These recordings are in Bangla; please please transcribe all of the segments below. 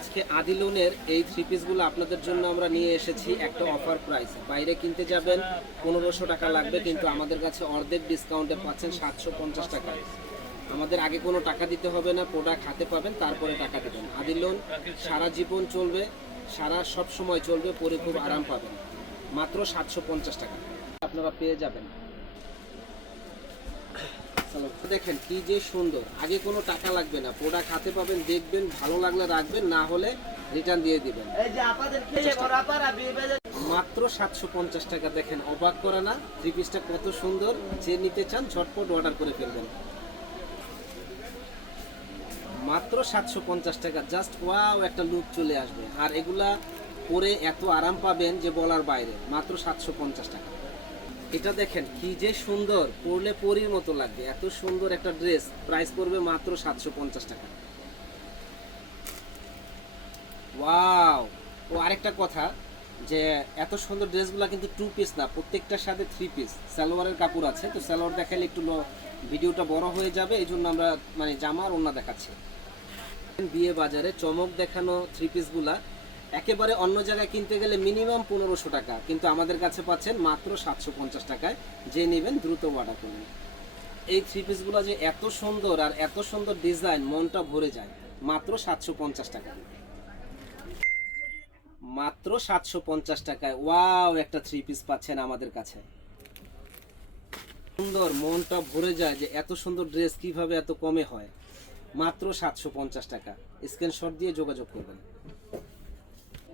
আজকে আদিলুনের এই থ্রি পিসগুলো আপনাদের জন্য আমরা নিয়ে এসেছি একটা অফার প্রাইস বাইরে কিনতে যাবেন, পনেরোশো টাকা লাগবে, কিন্তু আমাদের কাছে অর্ধেক ডিসকাউন্টে পাচ্ছেন সাতশো পঞ্চাশ টাকা। আমাদের আগে কোনো টাকা দিতে হবে না প্রোডাক্ট হাতে পাবেন, তারপরে টাকা দেবেন। আদিলুন, সারা জীবন চলবে, সারা সব সময় চলবে, পরে খুব আরাম পাবেন। মাত্র সাতশো পঞ্চাশ টাকা। আপনারা পেয়ে যাবেন। দেখেন কি যে সুন্দর। আগে কোনো টাকা লাগবে না। প্রোডাক্ট হাতে পাবেন দেখবেন ভালো লাগলে রাখবেন না হলে রিটার্ন দিয়ে দিবেন। মাত্র সাতশো পঞ্চাশ টাকা। দেখেন অবাক করে না থ্রি পিসটা কত সুন্দর। যে নিতে চান ঝটপট অর্ডার করে ফেলবেন। মাত্র সাতশো পঞ্চাশ টাকা। জাস্ট ওয়াও একটা লুক চলে আসবে। আর এগুলা পরে এত আরাম পাবেন যে বলার বাইরে। মাত্র সাতশো পঞ্চাশ টাকা। এটা দেখেন, কি যে সুন্দর, পরলে পরির মতো লাগবে, এত সুন্দর একটা ড্রেস প্রাইস পড়বে মাত্র সাতশো পঞ্চাশ টাকা। ওয়াও ও আরেকটা কথা, যে এত সুন্দর ড্রেসগুলো কিন্তু টু পিস না, প্রত্যেকটার সাথে থ্রি পিস সালোয়ারের কাপড় আছে, তো সালোয়ার দেখালে একটু ভিডিওটা বড় হয়ে যাবে, এই জন্য আমরা মানে জামা আর ওন্না দেখাচ্ছি। বিয়ে বাজারে চমক দেখানো থ্রি পিসগুলা একেবারে অন্য জায়গায় কিনতে গেলে মিনিমাম পনেরোশো টাকা, কিন্তু আমাদের কাছে পাচ্ছেন মাত্র সাতশো পঞ্চাশ টাকায়। যে নেবেন দ্রুত অর্ডার করুন। এই থ্রি পিসগুলো যে এত সুন্দর আর এত সুন্দর ডিজাইন মনটা ভরে যায়। মাত্র সাতশো পঞ্চাশ টাকা মাত্র সাতশো পঞ্চাশ টাকায়। ওয়াও, একটা থ্রি পিস পাচ্ছেন আমাদের কাছে। সুন্দর, মনটা ভরে যায় যে এত সুন্দর ড্রেস কীভাবে এত কমে হয়। মাত্র সাতশো পঞ্চাশ টাকা। স্ক্রিনশট দিয়ে যোগাযোগ করবেন।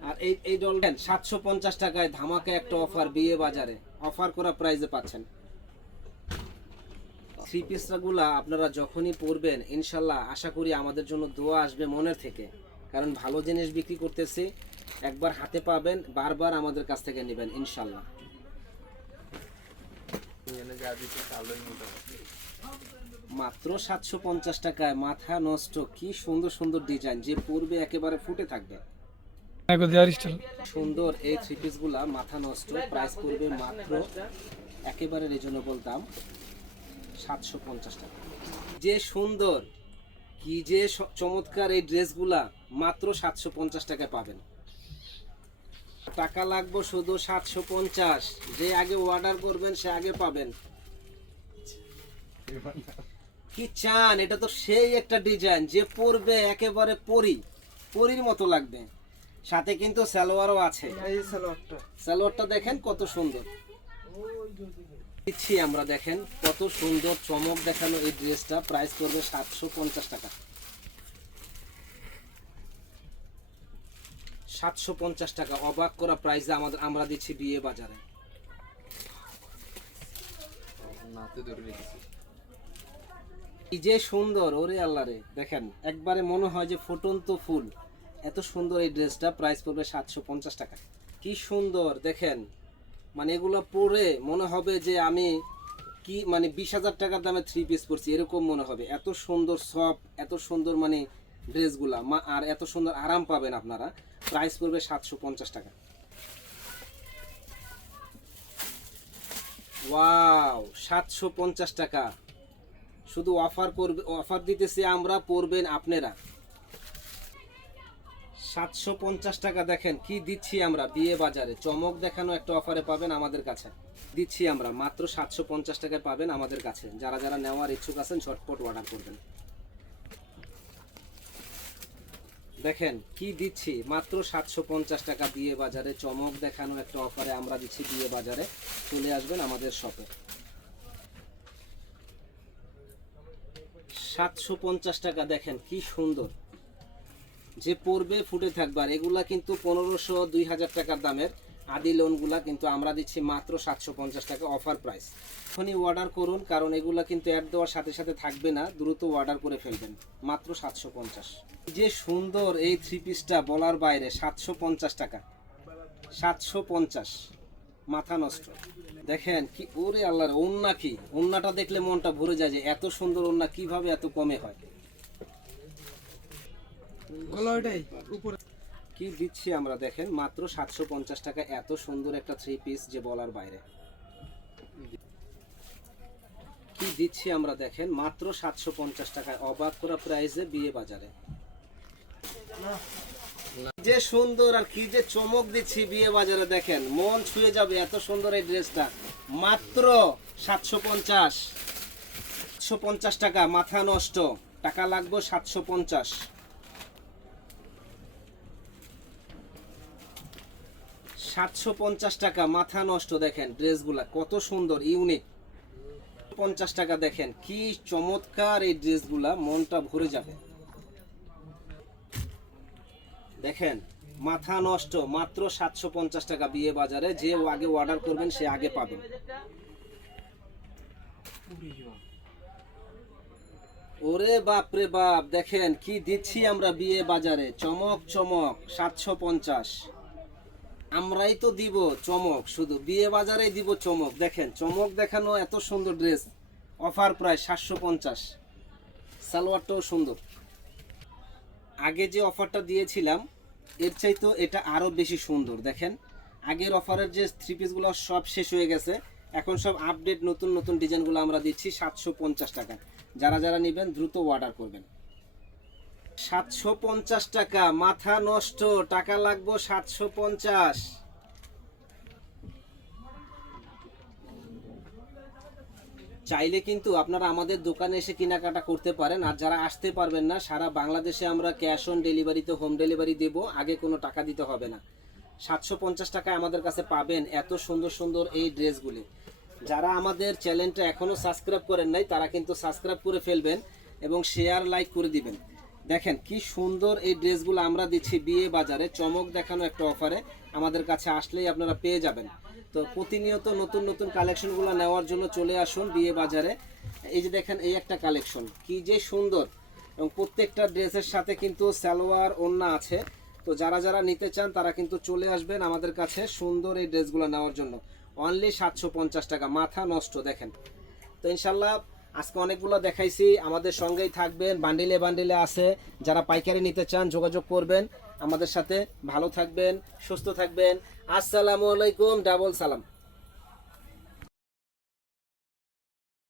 আর এই এই ডলটা সাতশো পঞ্চাশ টাকায় ধামাকা একটা অফার বিয়ে বাজারে। অফার করা প্রাইজে পাচ্ছেন। থ্রি পিসগুলা আপনারা যখনই পরবেন ইনশাল্লাহ আশা করি আমাদের জন্য দোয়া আসবে মনের থেকে। কারণ ভালো জিনিস বিক্রি করতেছি একবার হাতে পাবেন বারবার আমাদের কাছ থেকে নেবেন ইনশাল্লাহ। মাত্র সাতশো পঞ্চাশ টাকায় মাথা নষ্ট কি সুন্দর সুন্দর ডিজাইন যে পূর্বে একেবারে ফুটে থাকবে। সুন্দর এই থ্রি পিসগুলা মাথা নষ্ট প্রাইস পড়বে মাত্র একেবারে রিজনেবল দাম, সাতশো পঞ্চাশ টাকা। যে সুন্দর, কি যে চমৎকার এই ড্রেসগুলা মাত্র সাতশো পঞ্চাশ টাকায় পাবেন। টাকা লাগবে শুধু সাতশো পঞ্চাশ। যে আগে অর্ডার করবেন, সে আগে পাবেন। কি চান? এটা তো সেই একটা ডিজাইন যে পরবে একেবারে পরি, পরির মতো লাগবে। সাথে কিন্তু সালোয়ারও আছে। এই সালোয়ারটা। সালোয়ারটা দেখেন কত সুন্দর। দিচ্ছি আমরা দেখেন কত সুন্দর চমক দেখানো এই ড্রেসটা। প্রাইস করবে সাতশো পঞ্চাশ টাকা। সাতশো পঞ্চাশ টাকা। অবাক করা প্রাইসে আমাদের আমরা দিচ্ছি বিয়ে বাজারে। কি যে সুন্দর ওরে আল্লাহ রে। দেখেন একবারে মনে হয় যে ফুটন্ত ফুল। এত সুন্দর এই ড্রেসটা প্রাইস পড়বে সাতশো পঞ্চাশ টাকা। কি সুন্দর, দেখেন। মানে এগুলো পরে মনে হবে যে আমি কি মানে বিশ হাজার টাকার দামে থ্রি পিস পরছি, এরকম মনে হবে। এত সুন্দর সফট এত সুন্দর মানে ড্রেসগুলা, মা, আর এত সুন্দর আরাম পাবেন আপনারা। প্রাইস পড়বে সাতশো পঞ্চাশ টাকা। ওয়াও সাতশো পঞ্চাশ টাকা। শুধু অফার করবে অফার দিতেছি আমরা পড়বেন আপনারা। সাতশো পঞ্চাশ টাকা দেখেন, কি দিচ্ছি আমরা? বিয়ে বাজারে চমক দেখানো একটা অফারে পাবেন আমাদের কাছে। দিচ্ছি আমরা, মাত্র সাতশো পঞ্চাশ টাকায় পাবেন আমাদের কাছে। যারা যারা নেওয়ার ইচ্ছুক আছেন, ঝটপট অর্ডার করবেন। দেখেন, কি দিচ্ছি? মাত্র সাতশো পঞ্চাশ টাকা বিয়ে বাজারে চমক দেখানো একটা অফারে আমরা দিচ্ছি বিয়ে বাজারে। চলে আসবেন আমাদের শপে সাতশো পঞ্চাশ টাকা দেখেন, কি সুন্দর। যে পড়বে ফুটে থাকবে। আর এগুলা কিন্তু পনেরোশো, দুই হাজার টাকার দামের আদি লোনগুলা কিন্তু আমরা দিচ্ছি মাত্র সাতশো পঞ্চাশ টাকা অফার প্রাইস এখনই অর্ডার করুন, কারণ এগুলা কিন্তু অ্যাড দেওয়ার সাথে সাথে থাকবে না। দ্রুত অর্ডার করে ফেলবেন। মাত্র সাতশো পঞ্চাশ। যে সুন্দর এই থ্রি পিসটা বলার বাইরে, সাতশো পঞ্চাশ টাকা। সাতশো পঞ্চাশ। মাথা নষ্ট। দেখেন কি, ওরে আল্লাহর ওন্না কি। ওন্নাটা দেখলে মনটা ভরে যায় যে এত সুন্দর ওন্না কীভাবে এত কমে হয়। কি দিচ্ছি আমরা দেখেন, মাত্র সাতশো পঞ্চাশ টাকা, এত সুন্দর একটা থ্রি পিস যে বলার বাইরে। কি দিচ্ছি আমরা দেখেন, মাত্র সাতশো পঞ্চাশ টাকায় অবাক করা প্রাইসে বিয়ে বাজারে। যে সুন্দর আর কি যে চমক দিচ্ছি বিয়ে বাজারে, দেখেন, মন ছুঁয়ে যাবে এত সুন্দর এই ড্রেসটা মাত্র সাতশো পঞ্চাশ। সাতশো পঞ্চাশ টাকা, মাথা নষ্ট, টাকা লাগবে সাতশো পঞ্চাশ। সাতশো পঞ্চাশ টাকা, মাথা নষ্ট দেখেন ড্রেসগুলা, কত সুন্দর, ইউনিক। পঞ্চাশ টাকা দেখেন, কি চমৎকার এই ড্রেসগুলা, মনটা ভরে যাবে। দেখেন, মাথা নষ্ট, মাত্র সাতশো পঞ্চাশ টাকা বিয়ে বাজারে, যে আগে অর্ডার করবেন, সে আগে পাবেন ওরে বাপ রে বাপ, দেখেন, কি দিচ্ছি আমরা বিয়ে বাজারে, চমক চমক, সাতশো পঞ্চাশ। আমরাই তো দিব চমক, শুধু বিয়ে বাজারেই দিব চমক। দেখেন, চমক দেখানো এত সুন্দর ড্রেস, অফার প্রায় সাতশো পঞ্চাশ। সালোয়ারটাও সুন্দর। আগে যে অফারটা দিয়েছিলাম, এর চাইতো এটা আরও বেশি সুন্দর, দেখেন। আগের অফারের যে থ্রি পিসগুলো সব শেষ হয়ে গেছে, এখন সব আপডেট নতুন নতুন ডিজাইনগুলো আমরা দিচ্ছি সাতশো পঞ্চাশ টাকা। যারা যারা নেবেন, দ্রুত অর্ডার করবেন। সাতশো পঞ্চাশ টাকা। মাথা নষ্ট, টাকা লাগবে সাতশো পঞ্চাশ। চাইলে কিন্তু আপনারা আমাদের দোকানে এসে কেনাকাটা করতে পারেন। আর যারা আসতে পারবেন না, সারা বাংলাদেশে আমরা ক্যাশ অন ডেলিভারিতে হোম ডেলিভারি দেব, আগে কোনো টাকা দিতে হবে না। সাতশো পঞ্চাশ টাকায় আমাদের কাছে পাবেন এত সুন্দর সুন্দর এই ড্রেসগুলি। যারা আমাদের চ্যানেলটা এখনও সাবস্ক্রাইব করেন নাই, তারা কিন্তু সাবস্ক্রাইব করে ফেলবেন এবং শেয়ার, লাইক করে দিবেন। দেখেন কি সুন্দর এই ড্রেসগুলো আমরা দিচ্ছি বিয়ে বাজারে। চমক দেখানো একটা অফারে। আমাদের কাছে আসলেই আপনারা পেয়ে যাবেন। তো প্রতিনিয়ত নতুন নতুন কালেকশনগুলো নেওয়ার জন্য চলে আসুন বিয়ে বাজারে। এই যে দেখেন, এই একটা কালেকশন। কি যে সুন্দর। এবং প্রত্যেকটা ড্রেসের সাথে কিন্তু সালোয়ার, ওন্না আছে। তো যারা যারা নিতে চান, তারা কিন্তু চলে আসবেন আমাদের কাছে সুন্দর এই ড্রেসগুলো নেওয়ার জন্য। অনলি সাতশো পঞ্চাশ টাকা। মাথা নষ্ট, দেখেন। তো ইনশাল্লাহ আজকে অনেকগুলো দেখাইছি, আমাদের সঙ্গেই থাকবেন, বান্ডিলে বান্ডিলে আছে, যারা পাইকারি নিতে চান যোগাযোগ করবেন, আমাদের সাথে ভালো থাকবেন, সুস্থ থাকবেন। আসসালামু আলাইকুম, ডাবল সালাম।